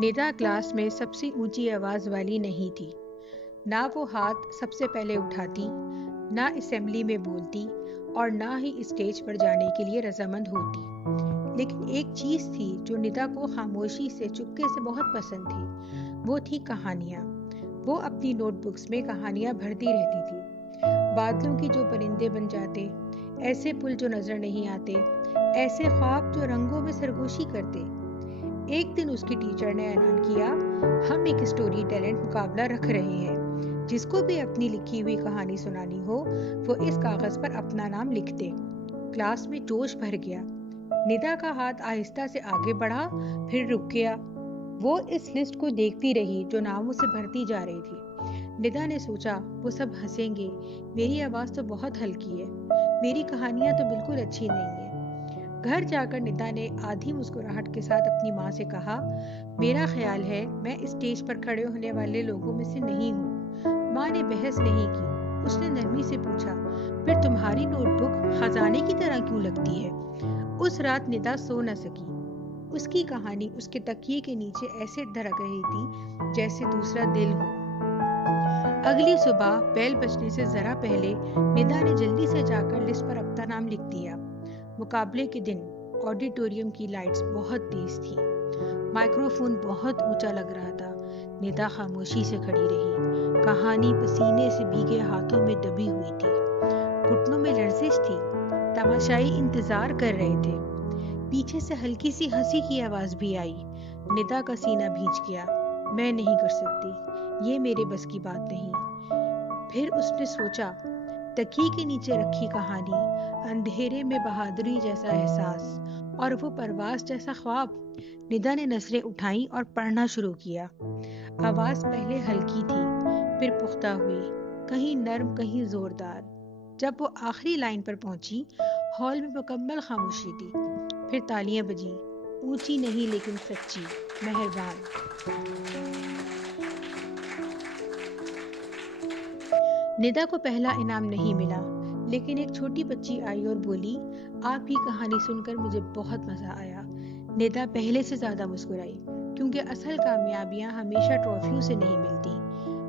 Nida class में सबसे ऊंची आवाज वाली नहीं थी। ना वो हाथ सबसे पहले उठाती, ना असेंबली में बोलती और ना ही स्टेज पर जाने के लिए रजामंद होती। लेकिन एक चीज थी जो निदा को खामोशी से चुपके से बहुत पसंद थी। वो थी कहानियां। वो अपनी नोटबुक्स में कहानियां भरती रहती थी। बादलों की जो परिंदे बन जाते, ऐसे पुल जो नजर नहीं आते, ऐसे ख्वाब जो रंगों में सरगोशी करते। एक दिन उसकी टीचर ने ऐलान किया, हम एक स्टोरी टैलेंट मुकाबला रख रहे हैं। जिसको भी अपनी लिखी हुई कहानी सुनानी हो, वो इस कागज पर अपना नाम लिख दे। क्लास में जोश भर गया। निदा का हाथ आहिस्ता से आगे बढ़ा, फिर रुक गया। वो इस लिस्ट को देखती रही जो नामों से भरती जा रही थी। निदा ने सोचा, वो सब हंसेंगे, मेरी आवाज तो बहुत हल्की है, मेरी कहानियां तो बिल्कुल अच्छी नहीं है। घर जाकर निदा ने आधी मुस्कुराहट के साथ अपनी माँ से कहा, मेरा ख्याल है मैं स्टेज पर खड़े होने वाले लोगों में से नहीं हूँ। माँ ने बहस नहीं की। उसने नरमी से पूछा, फिर तुम्हारी नोटबुक खजाने की तरह क्यों लगती है? उस रात निदा सो न सकी। उसकी कहानी उसके तकिए के नीचे ऐसे धड़क रही थी जैसे दूसरा दिल हो। अगली सुबह बेल बजने से जरा पहले निदा ने जल्दी से जाकर लिस्ट पर अपना नाम लिख दिया। मुकाबले के दिन ऑडिटोरियम की लाइट्स बहुत तेज थी। माइक्रोफोन बहुत ऊंचा लग रहा था। निदा खामोशी से खड़ी रही। कहानी पसीने से भीगे हाथों में दबी हुई थी। घुटनों में लर्जिश थी। तमाशाई इंतजार कर रहे थे। पीछे से हल्की सी हंसी की आवाज भी आई। निदा का सीना भींच गया। मैं नहीं कर सकती, ये मेरे बस की बात नहीं। फिर उसने सोचा, तकिए के नीचे रखी कहानी, अंधेरे में बहादुरी जैसा एहसास और वो परवास जैसा ख्वाब। निदा ने नजरें उठाई और पढ़ना शुरू किया। आवाज पहले हल्की थी, फिर पुख्ता हुई, कहीं नर्म कहीं जोरदार। जब वो आखिरी लाइन पर पहुंची, हॉल में मुकम्मल खामोशी थी। फिर तालियां बजी, ऊंची नहीं लेकिन सच्ची, मेहरबान। निदा को पहला इनाम नहीं मिला, लेकिन एक छोटी बच्ची आई और बोली, आपकी कहानी सुनकर मुझे बहुत मजा आया। निदा पहले से ज्यादा मुस्कुराई, क्योंकि असल कामयाबियां हमेशा ट्रॉफियों से नहीं मिलती।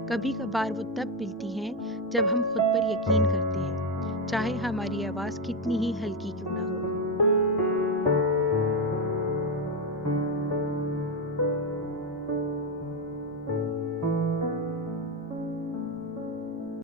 कभी कभार वो तब मिलती हैं जब हम खुद पर यकीन करते हैं, चाहे हमारी आवाज कितनी ही हल्की क्यों ना हो।